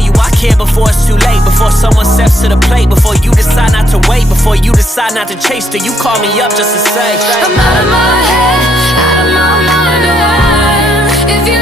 you I care before it's too late. Before someone steps to the plate. Before you decide not to wait. Before you decide not to chase. Do you call me up just to say I'm out of my head, out of my mind, oh, if you